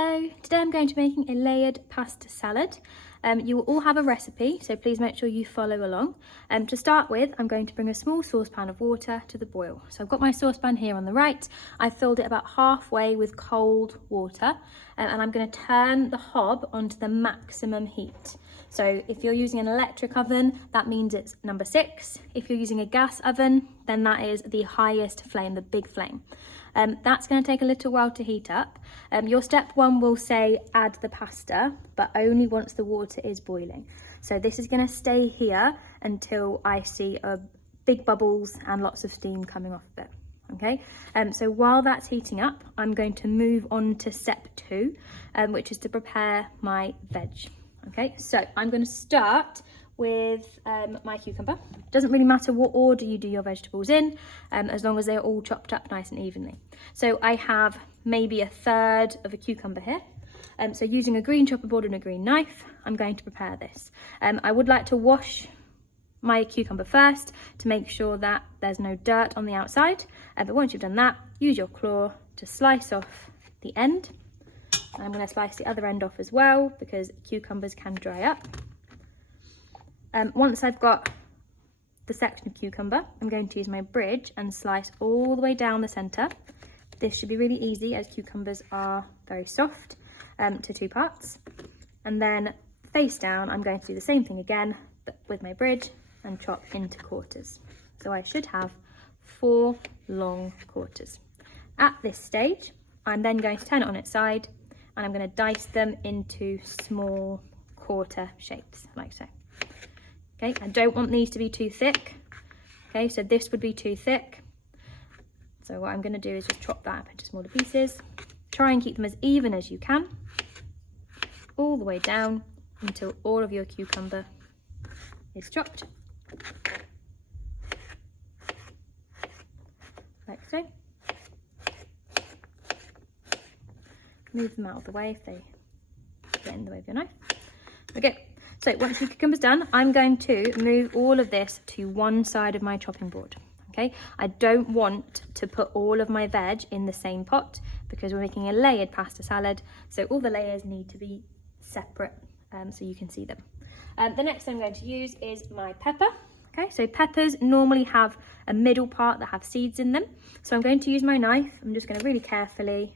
Hello, today I'm going to be making a layered pasta salad. You will all have a recipe, so please make sure you follow along. To start with, I'm going to bring a small saucepan of water to the boil. So I've got my saucepan here on the right. I've filled it about halfway with cold water, and I'm going to turn the hob onto the maximum heat. So if you're using an electric oven, that means it's number 6. If you're using a gas oven, then that is the highest flame, the big flame. That's going to take a little while to heat up. Your step 1 will say add the pasta, but only once the water is boiling. So this is going to stay here until I see big bubbles and lots of steam coming off of it. Okay, so while that's heating up, I'm going to move on to step 2, which is to prepare my veg. Okay, so I'm going to start with my cucumber. It doesn't really matter what order you do your vegetables in, as long as they're all chopped up nice and evenly. So I have maybe 1/3 of a cucumber here. So using a green chopper board and a green knife, I'm going to prepare this. I would like to wash my cucumber first to make sure that there's no dirt on the outside. But once you've done that, use your claw to slice off the end. And I'm going to slice the other end off as well because cucumbers can dry up. Once I've got the section of cucumber, I'm going to use my bridge and slice all the way down the centre. This should be really easy as cucumbers are very soft, to 2 parts. And then face down, I'm going to do the same thing again, but with my bridge and chop into quarters. So I should have 4 long quarters. At this stage, I'm then going to turn it on its side and I'm going to dice them into small quarter shapes, like so. Okay, I don't want these to be too thick. Okay, so this would be too thick. So what I'm going to do is just chop that up into smaller pieces. Try and keep them as even as you can, all the way down until all of your cucumber is chopped. Like so. Move them out of the way if they get in the way of your knife. Okay. So once your cucumber's done, I'm going to move all of this to one side of my chopping board. Okay, I don't want to put all of my veg in the same pot because we're making a layered pasta salad. So all the layers need to be separate so you can see them. The next thing I'm going to use is my pepper. Okay, so peppers normally have a middle part that have seeds in them. So I'm going to use my knife. I'm just going to really carefully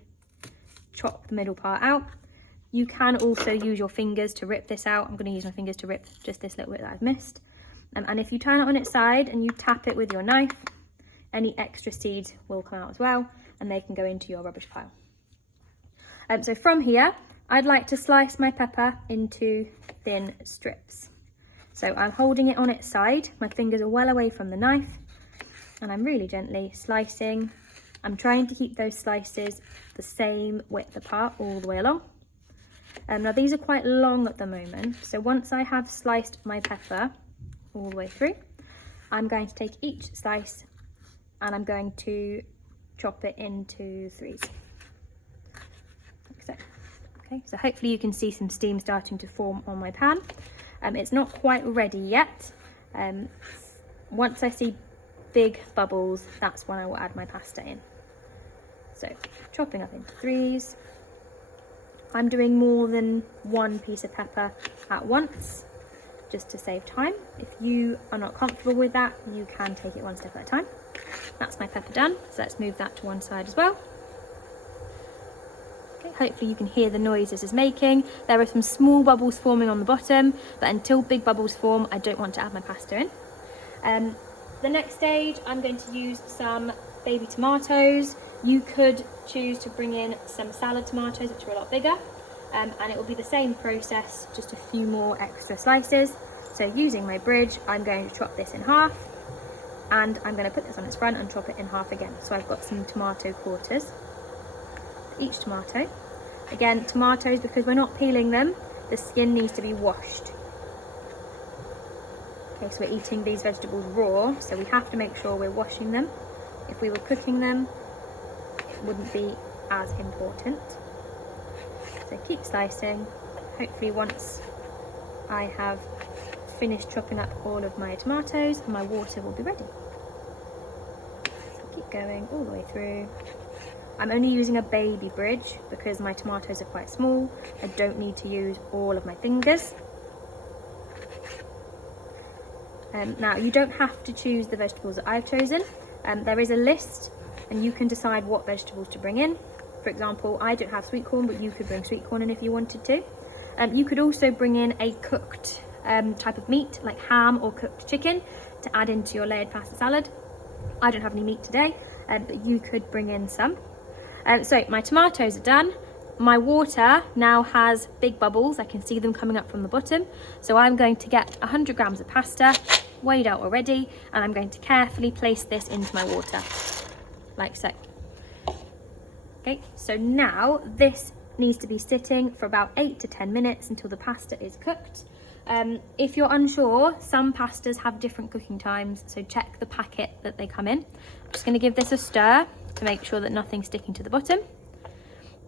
chop the middle part out. You can also use your fingers to rip this out. I'm going to use my fingers to rip just this little bit that I've missed. And if you turn it on its side and you tap it with your knife, any extra seeds will come out as well and they can go into your rubbish pile. So from here, I'd like to slice my pepper into thin strips. So I'm holding it on its side. My fingers are well away from the knife and I'm really gently slicing. I'm trying to keep those slices the same width apart all the way along. Now these are quite long at the moment, so once I have sliced my pepper all the way through, I'm going to take each slice and I'm going to chop it into 3s. Like so. Okay, so hopefully you can see some steam starting to form on my pan. It's not quite ready yet. Once I see big bubbles, that's when I will add my pasta in. So chopping up into 3s. I'm doing more than 1 piece of pepper at once, just to save time. If you are not comfortable with that, you can take it 1 step at a time. That's my pepper done, so let's move that to one side as well. Okay, hopefully you can hear the noise this is making. There are some small bubbles forming on the bottom, but until big bubbles form, I don't want to add my pasta in. The next stage, I'm going to use some baby tomatoes. You could choose to bring in some salad tomatoes, which are a lot bigger, and it will be the same process, just a few more extra slices. So using my bridge, I'm going to chop this in half, and I'm going to put this on its front and chop it in half again. So I've got some tomato quarters for each tomato. Again, tomatoes, because we're not peeling them, the skin needs to be washed. Okay, so we're eating these vegetables raw, so we have to make sure we're washing them. If we were cooking them, it wouldn't be as important. So keep slicing. Hopefully once I have finished chopping up all of my tomatoes, my water will be ready. So keep going all the way through. I'm only using a baby bridge because my tomatoes are quite small. I don't need to use all of my fingers. Now, you don't have to choose the vegetables that I've chosen. There is a list and you can decide what vegetables to bring in. For example, I don't have sweet corn, but you could bring sweet corn in if you wanted to. You could also bring in a cooked type of meat like ham or cooked chicken to add into your layered pasta salad. I don't have any meat today, but you could bring in some. So my tomatoes are done. My water now has big bubbles. I can see them coming up from the bottom. So I'm going to get 100 grams of pasta, weighed out already, and I'm going to carefully place this into my water, like so. Okay, so now this needs to be sitting for about 8 to 10 minutes until the pasta is cooked. If you're unsure, some pastas have different cooking times, so check the packet that they come in. I'm just going to give this a stir to make sure that nothing's sticking to the bottom.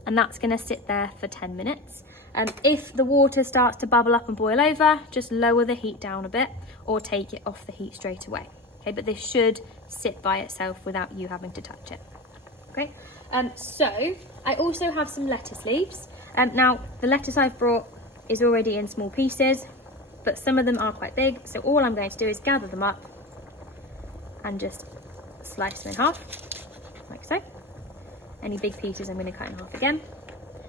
And that's going to sit there for 10 minutes. And if the water starts to bubble up and boil over, just lower the heat down a bit or take it off the heat straight away. Okay, but this should sit by itself without you having to touch it. Okay, so I also have some lettuce leaves. Now the lettuce I've brought is already in small pieces, but some of them are quite big. So all I'm going to do is gather them up and just slice them in half, like so. Any big pieces I'm going to cut in half again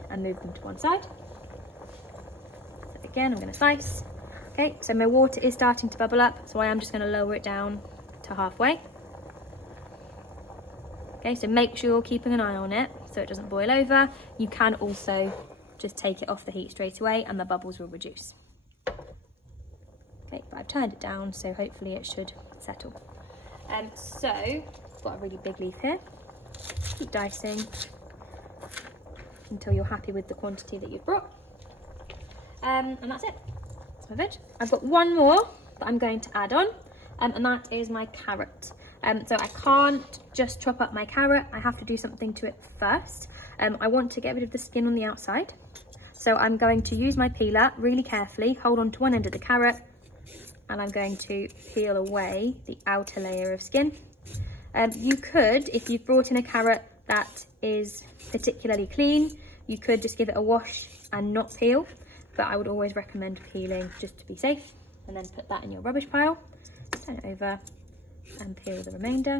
and move them to one side. So again, I'm going to slice. Okay, so my water is starting to bubble up, so I am just going to lower it down to halfway. Okay, so make sure you're keeping an eye on it so it doesn't boil over. You can also just take it off the heat straight away and the bubbles will reduce. Okay, but I've turned it down, so hopefully it should settle. So I've got a really big leaf here. Keep dicing until you're happy with the quantity that you've brought. And that's it. That's my veg. I've got one more that I'm going to add on, and that is my carrot. So I can't just chop up my carrot. I have to do something to it first. I want to get rid of the skin on the outside. So I'm going to use my peeler really carefully, hold on to one end of the carrot, and I'm going to peel away the outer layer of skin. You could, if you've brought in a carrot that is particularly clean, you could just give it a wash and not peel, but I would always recommend peeling just to be safe, and then put that in your rubbish pile, turn it over and peel the remainder.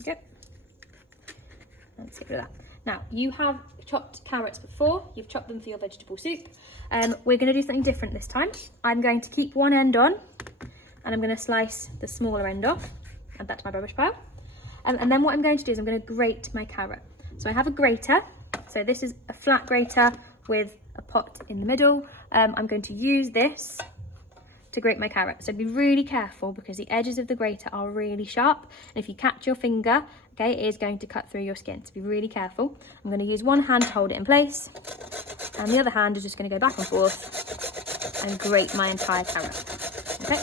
Okay, let's get rid of that. Now, you have chopped carrots before, you've chopped them for your vegetable soup. We're going to do something different this time. I'm going to keep one end on and I'm going to slice the smaller end off, add that to my rubbish pile. And then what I'm going to do is I'm going to grate my carrot. So I have a grater. So this is a flat grater with a pot in the middle. I'm going to use this to grate my carrot. So be really careful because the edges of the grater are really sharp. And if you catch your finger, okay, it is going to cut through your skin. So be really careful. I'm going to use one hand to hold it in place, and the other hand is just going to go back and forth and grate my entire carrot. Okay,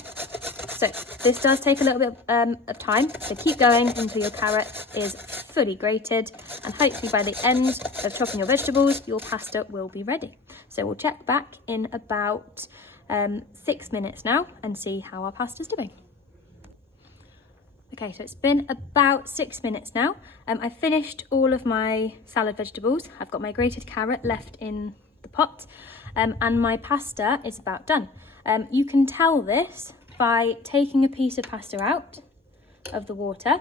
so this does take a little bit of time. So keep going until your carrot is fully grated, and hopefully by the end of chopping your vegetables, your pasta will be ready. So we'll check back in about 6 minutes now and see how our pasta's doing. Okay, so it's been about 6 minutes now. I've finished all of my salad vegetables. I've got my grated carrot left in the pot, and my pasta is about done. You can tell this by taking a piece of pasta out of the water.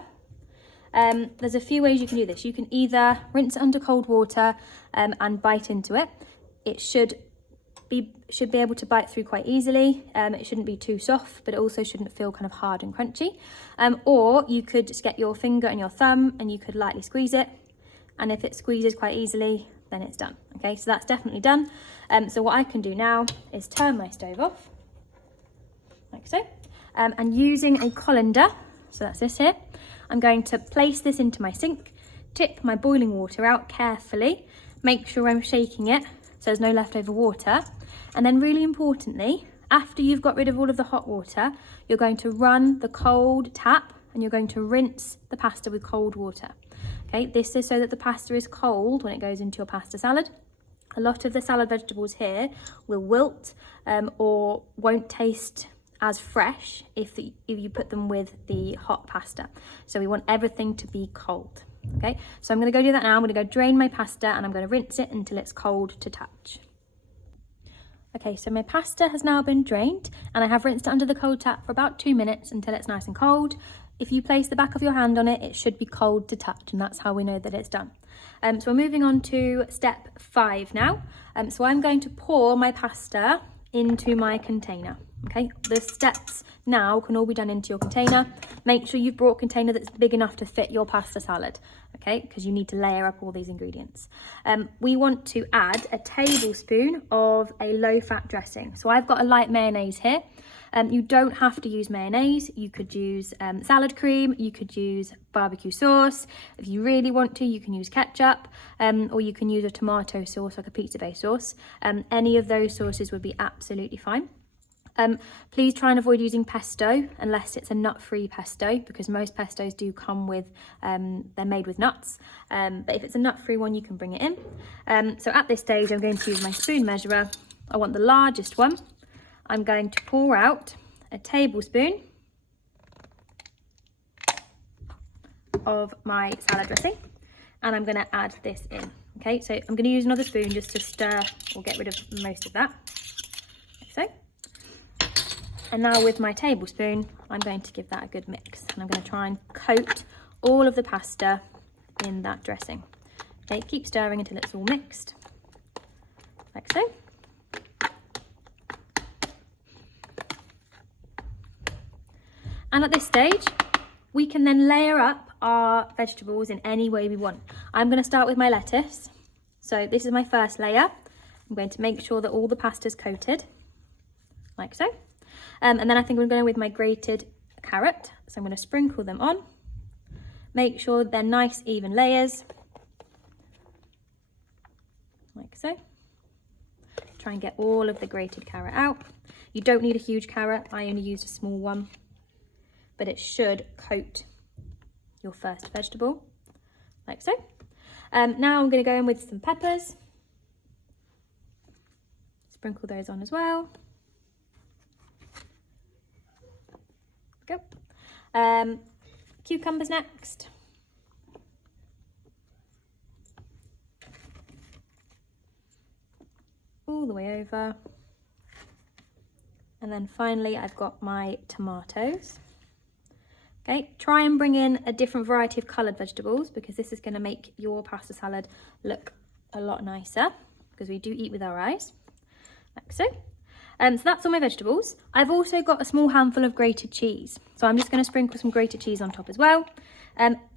There's a few ways you can do this. You can either rinse it under cold water and bite into it. It should be able to bite through quite easily. It shouldn't be too soft, but it also shouldn't feel kind of hard and crunchy. Or you could just get your finger and your thumb and you could lightly squeeze it. And if it squeezes quite easily, then it's done. Okay, so that's definitely done. So what I can do now is turn my stove off, like so. And using a colander, so that's this here, I'm going to place this into my sink, tip my boiling water out carefully, make sure I'm shaking it so there's no leftover water. And then really importantly, after you've got rid of all of the hot water, you're going to run the cold tap and you're going to rinse the pasta with cold water. Okay, this is so that the pasta is cold when it goes into your pasta salad. A lot of the salad vegetables here will wilt or won't taste as fresh if you put them with the hot pasta. So we want everything to be cold. Okay, so I'm going to go do that now. I'm going to go drain my pasta and I'm going to rinse it until it's cold to touch. Okay, so my pasta has now been drained and I have rinsed it under the cold tap for about 2 minutes until it's nice and cold. If you place the back of your hand on it, it should be cold to touch, and that's how we know that it's done. So we're moving on to step 5 now. So I'm going to pour my pasta into my container. Okay, the steps now can all be done into your container. Make sure you've brought a container that's big enough to fit your pasta salad, okay, because you need to layer up all these ingredients. We want to add a tablespoon of a low-fat dressing. So I've got a light mayonnaise here. You don't have to use mayonnaise. You could use salad cream, you could use barbecue sauce. If you really want to, you can use ketchup, or you can use a tomato sauce, like a pizza-based sauce. Any of those sauces would be absolutely fine. Please try and avoid using pesto unless it's a nut-free pesto, because most pestos do come with, they're made with nuts. But if it's a nut-free one, you can bring it in. So at this stage, I'm going to use my spoon measurer. I want the largest one. I'm going to pour out a tablespoon of my salad dressing, and I'm going to add this in. Okay, so I'm going to use another spoon just to stir or get rid of most of that, like so. And now with my tablespoon, I'm going to give that a good mix, and I'm going to try and coat all of the pasta in that dressing. Okay, keep stirring until it's all mixed, like so. And at this stage, we can then layer up our vegetables in any way we want. I'm going to start with my lettuce. So this is my first layer. I'm going to make sure that all the pasta's coated, like so. And then I think we're going with my grated carrot. So I'm going to sprinkle them on. Make sure they're nice, even layers, like so. Try and get all of the grated carrot out. You don't need a huge carrot. I only used a small one, but it should coat your first vegetable, like so. Now I'm going to go in with some peppers. Sprinkle those on as well. Go. Cucumbers next. All the way over. And then finally I've got my tomatoes. Okay, try and bring in a different variety of coloured vegetables, because this is going to make your pasta salad look a lot nicer, because we do eat with our eyes, like so. So that's all my vegetables. I've also got a small handful of grated cheese. So I'm just going to sprinkle some grated cheese on top as well.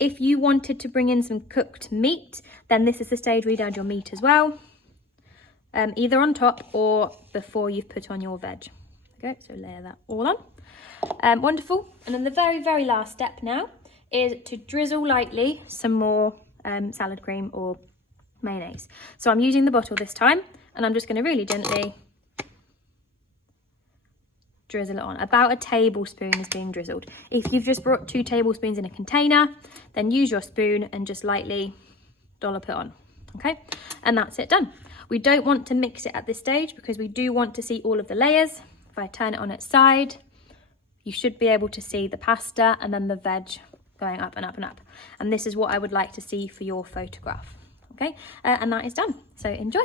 If you wanted to bring in some cooked meat, then this is the stage where you add your meat as well. Either on top or before you've put on your veg. Okay, so layer that all on. Wonderful. And then the very, very last step now is to drizzle lightly some more salad cream or mayonnaise. So I'm using the bottle this time, and I'm just going to really gently drizzle it on. About a tablespoon is being drizzled. If you've just brought 2 tablespoons in a container, then use your spoon and just lightly dollop it on. Okay, and that's it done. We don't want to mix it at this stage because we do want to see all of the layers. If I turn it on its side, you should be able to see the pasta and then the veg going up and up and up. And this is what I would like to see for your photograph. Okay, and that is done. So enjoy.